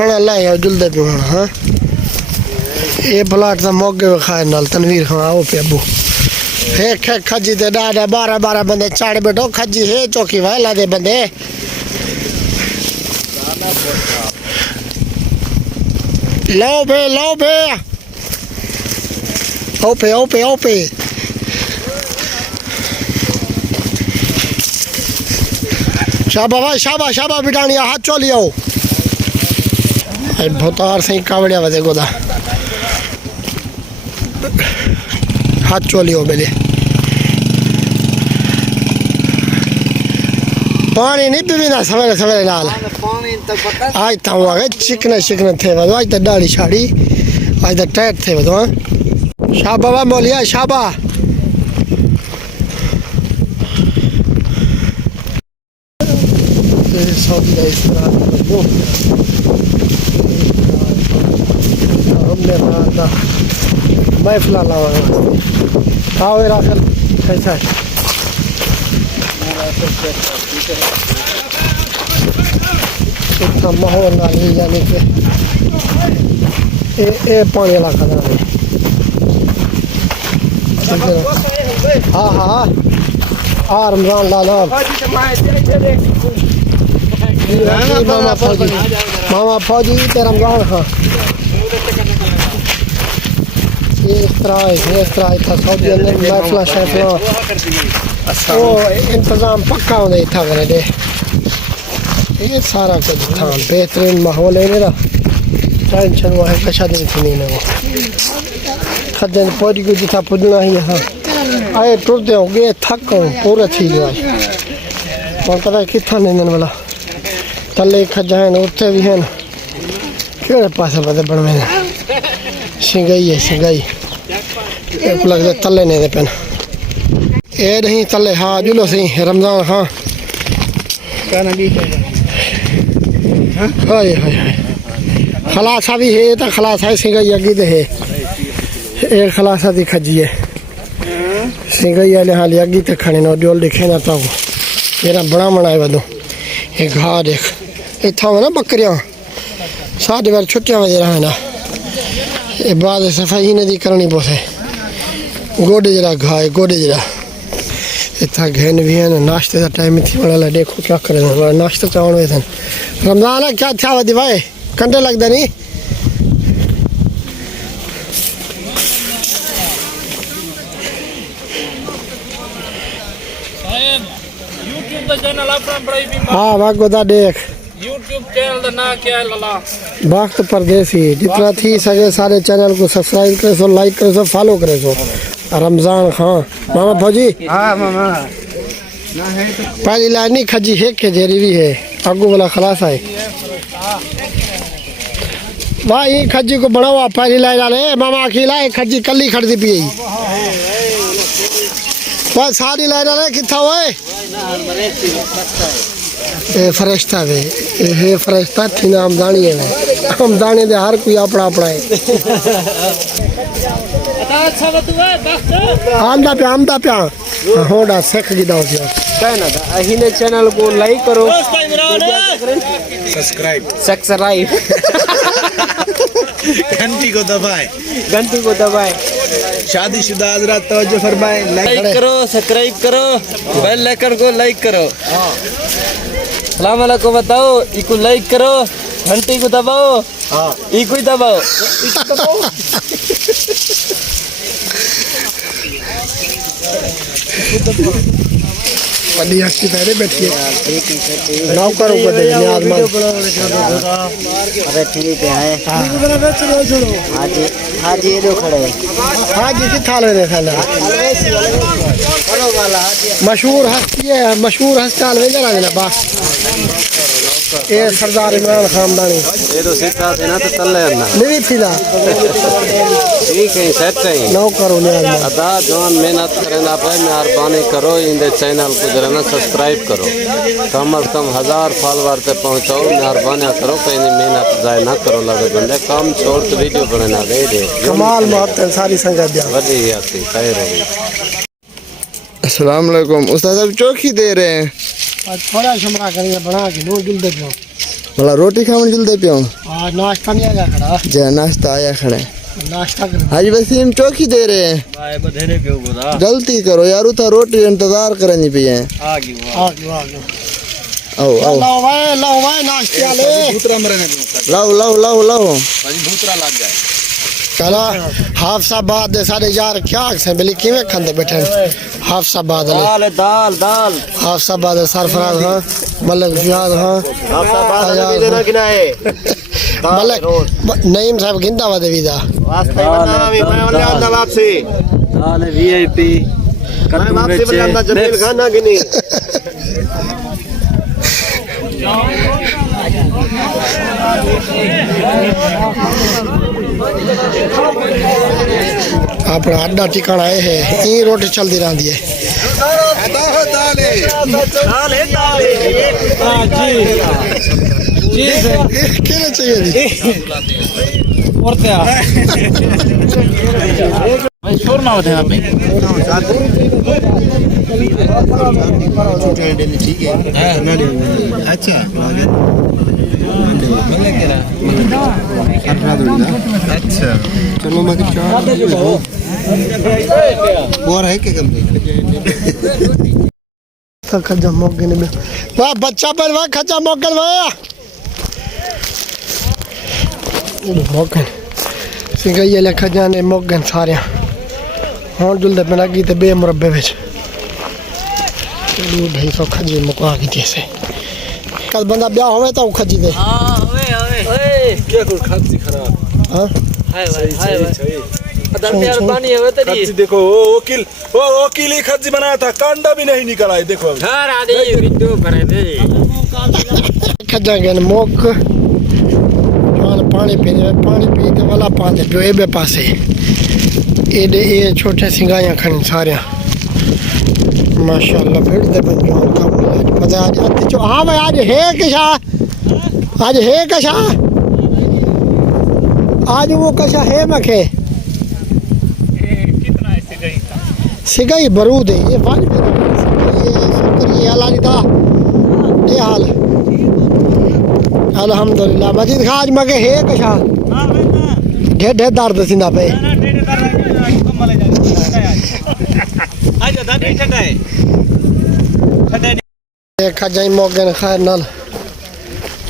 सना लाए जुलदे पे होना। हाँ ये प्लाट का मौके खाए नाल तनवीर खान आओ पे अबू हे खजी ते डाडा 12 बंदे चढ़ बैठो खजी है चौकी वाला दे बंदे लो बे ओपे शाबा बिटानिया हाथ चोली आओ भोतार सही कावड़िया वजे गोदा हाथ चोली हो बेले पानी नहीं पीना सवेरे नाल आज तो आगे चिकने थे वो आज तो दाढ़ी शाड़ी आज तो टाइट थे वो शाबा मोलिया शाबा सऊदी का इस तरह हमने महफिल लावा आओ राखल कैसा है इतना माहौल ना यानी कि ये पानी वाला खतरा है हाँ रमजान लाला मामा फौजी ते रमजान खां ये इस तरह था सऊदी अंदर महफिल शहफिल वो इंतज़ाम पक्का होंगे इतना करे दे ये सारा कुछ था बेहतरीन माहौल है मेरा टेंशन वो है कशा दिन थी नहीं वो खदन पौड़ी को जितना पुजना ही हाँ आए टुरते हो गए थक पूरा थी जो आज और पता कितना नहीं वाला तले खजा है उत्थे भी हैं केड़े पासे पता बनवे सिंगाई लगता तले नहीं पेन ये नहीं तले हाँ जुलो सही रमजान हाँ हाय खलासा भी है तो खलासा सिंगाई अगी तो है एक खलासा दी खजी है सिंगाई वाले हाल अगी तो खड़े ना डोल दिखे ना तो मेरा बड़ा मनाए वदो ये घा देख इतना हो ना बकरियाँ साढ़े बार छुट्टियाँ बजे रहा है ना ये बाद सफाई नहीं करनी बहुत है गोडे जरा घा है गोडे जरा इतना घेन भी है ना नाश्ते का टाइम थी वाला देखो क्या करे नाश्ता चावल में थे रमजान है क्या था वधी भाई कंटे लगता नहीं हाँ वाह गोदा देख YouTube चैनल का नाम क्या है लाला वक्त परदेसी जितना थी सके सारे चैनल को सब्सक्राइब करे सो लाइक करे सो फॉलो करे सो रमजान खां मामा फौजी हाँ मामा पहली लाइन नहीं खजी है के जेरी भी है आगू वाला खलास है वाह ये खजी को बढ़ावा पहली लाइन डाले मामा अखिला खजी कल्ली खरीदी पी बस सारी लाइन डाले कितना हुआ ये फरिश्ता वे ये फरिश्ता थी ना आमदानी है आमदानी दे हर कोई अपना अपना है आमदा पे होड़ा सेक गिदा हो गया कहना था अहिने चैनल को लाइक करो सब्सक्राइब घंटी को दबाए शादीशुदा हजरात तवज्जो फरमाए लाइक करो सब्सक्राइब करो बेल आइकन को लाइक करो सलाम अलैकुम बताओ इको लाइक करो घंटी को दबाओ हाँ इको ही दबाओ बढ़िया की पहले बैठिए नाव करो बदल नियाज मान अरे ठीक है हाजी ये दो खड़े हाजी की थाले ने थाला मशहूर हस्ती है मशहूर हस्ताल में जरा ना बस ये सरदार इमरान खानदानी ये तो सीधा थे ना तो तल्ले ना नहीं थी ना ठीक है सेट है नाव करो नियाज मान अदा जवान मेहनत करें ना भाई मेहरबानी करो इन चैनल को जरा ना सब्सक्राइब करो कम अज कम 1000 फॉलोवर तक पहुंचाओ मेहरबानी करो कहीं मेहनत जाए ना करो लगे बंदे कम छोड़ वीडियो बनाना दे कमाल मोहब्बत सारी संगत दिया वधी आती खैर है। अस्सलाम वालेकुम उस्ताद साहब चौकी दे रहे हैं आज थोड़ा शमरा करिए बना के नो दिल दे मतलब रोटी खाने जल्दी पियो आज नाश्ता नहीं आया खड़ा जे नाश्ता आया खड़े नाश्ता कर हाजी वसीम चौकी दे रहे हैं भाई बधेरे पे होगा जल्दी करो यार उता रोटी इंतजार करनी पई है आ गयो आ गयो आओ आओ लाओ भाई नाश्ते वाले भूतरा मरे ने लाओ लाओ लाओ लाओ भाई भूतरा लग जाए चला हाफसाबाद दे सारे यार क्या से बली किवें खंदे बैठे हाफसाबाद ले दाल दाल दाल हाफसाबाद दे सरफराज हां मलक जियाद हां हाफसाबाद में देना कि नहीं मलक नईम साहब गिंदा वा देवीदा वास्ते बंदा भी मैं वाले आंदा वापसी दाल वीआईपी मैं वापसी वाले आंदा जमील खाना कि नहीं अपना अड्डा ठिकाना है ये रोटी चलती रहती है केले चाहिए शोरमा होते हैं अच्छा अच्छा चलो मैं और है क्या कम खजा मोगन में वाह बच्चा पर वाह खजा मोगन वाह मोगन सिंगई ले खजा ने मोगन सारे हुन जुलदे पे लगी ते बे मुरब्बे विच 250 खजी मुका की जैसे कल बंदा ब्याह होवे तो खजी दे हां ओए क्या कुछ खाती खराब हां हाय भाई दरमियान पानी है तेरी देखो वो वकील ही खर्ची बनाया था कांडा भी नहीं निकला है देखो घर आ रही वीडियो करे दे खजा गन मोक जवान पानी पीते वाला पांच जो एबे पासे एडे ये छोटे सिंगाया खन सारे माशाल्लाह फिर दे जवान काम पता आज आते जो हां भाई आज है कशा आज वो कशा है मखे सिगाई बरूद है ये वाजिब ये शुक्रिया अल्लाह दा ये हाल अल्हम्दुलिल्लाह मजीद खाज मगे है कशा ढेढे दर्द सिंदा पे खजाई मोगन खैर नाल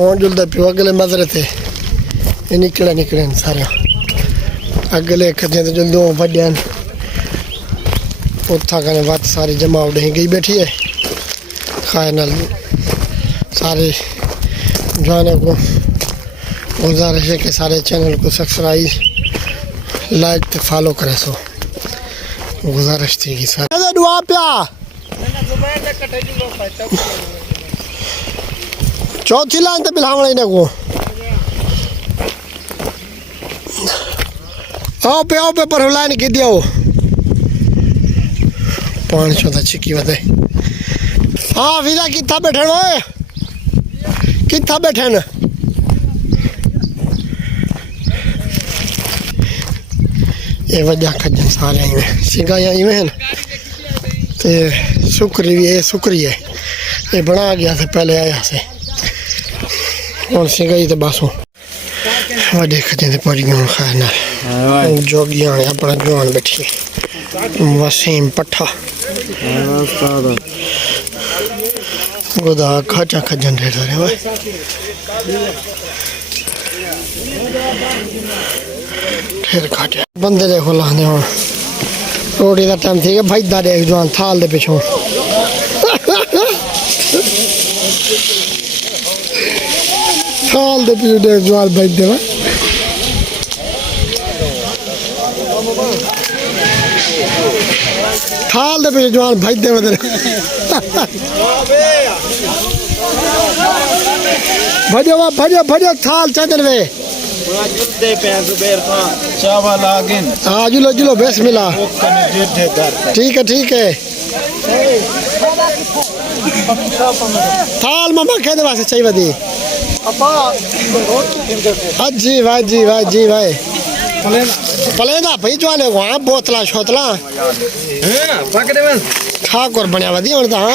ओन जुलदा पियो अगले मजरे थे ये निकले सारे अगले खजे ते जुलदो वड्यान उठा कने बात सारी जमा उड़े गई बैठी है खाए नाल सारे जाने को गुजारिश है कि सारे चैनल को सब्सक्राइब लाइक ते फॉलो करे सो गुजारिश थी कि सारे दुआ प्या चौथी लाइन ते बिलावण इने को आओ पे पर लाइन की दियो 500 दा चिकी वदे हां विदा किथा बैठन ओए किथा बैठन ये वजह खजन सारे आई में सिंगाया आई में ते शुक्रिया ये बना गया से पहले आया से और सिंगाई ते बस वडे खजन ते पड़ी गयो खैर नाल जोगियां अपना जवान बैठी वसीम पट्ठा गोदा खाचा खजन ढेर सारे भाई फिर खाचा बंदे देखो लाने हुन रोटी का टाइम थी भाई दादे एक जवान थाल दे पिछों थाल दे पिछों एक जवान भाई दे थाल दे पिछों जवान भाई दे मदर भजो थाल चंदन वे जुलते पे जुबैर खान चावल आगिन हाँ जुलो बिस्मिल्लाह ठीक है थाल मामा कहने वास्ते चाहिए दी जी भाई पलेदा भाई जाने वहाँ बोतला शोतला ठाकुर बनया वधिया हुण तां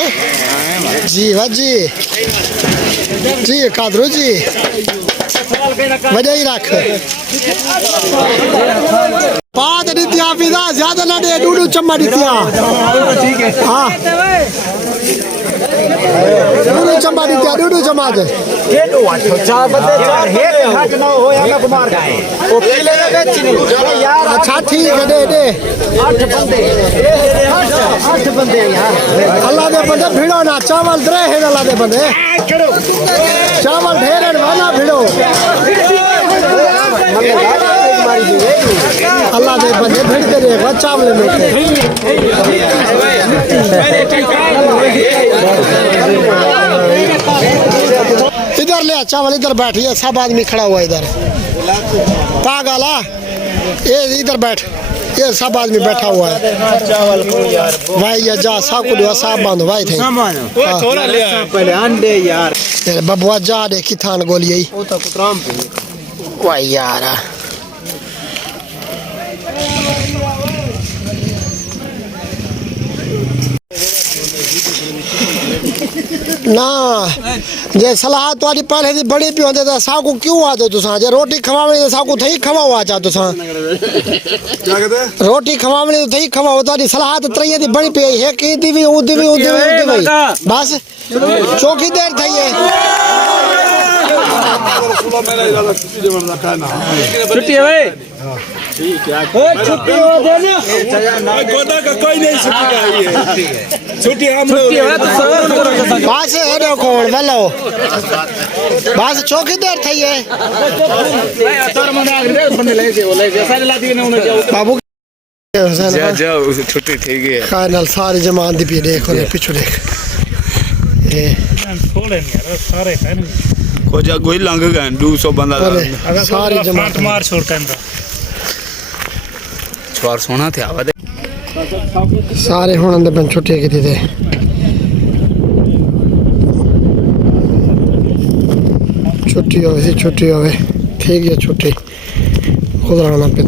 जी वाह जी कादरू जी वजह ही रख पाद दित्या पिता ज्यादा ना दे डूडू चम्मा दित्या हाँ डूडू चम्मा दित्या डूडू चम्मा दे अच्छा ठीक है दे अल्लाह दे बंदे भिड़ो ना चावल दे है अल्लाह दे बंदे चावल ढेर वाला भिड़ो अल्लाह दे बंदे भिड़ते रहेगा चावल में इधर ले चावल इधर बैठिए सब आदमी खड़ा हुआ इधर पागला ये इधर बैठ ये सब आदमी बैठा हुआ है भाई या जा साकु दो साहब बांधो भाई थे थोड़ा ले पहले अंडे यार तेरे बबुआ जा दे की थान गोली आई वो तो कुतराम पे वाह यार ना जे सलाह तुम्हारी पहले दी बड़ी पी होंदे ता साकू क्यों आदो तुसा जे रोटी खवावे ता साकू थई खवाओ आ तुसा क्या कहते हैं रोटी खवावणी तो थई खवाओ तारी सलाह तो त्रैया दी बड़ी पई है की दी भी उदी भी बस चौकी देर थई है छुट्टी है भाई छुट्टी हो दे ना गोदा का कोई नहीं छुट्टी का है छुट्टी हम लोग बस है देखो बोलो बस चौकी देर थई है बाबू जाओ छुट्टी ठीक है कानल सारी जमात दी पी देखो ने पिछु देख ये खोजा कोई लंघ गए 200 बंदा सारी जमात मार छोड़ कैमरा छुआर सोना थे आवा दे सारे हुन अंदर बन छुट्टी की दे छुट्टी होवे ठीक है छुट्टी खुदा ना पे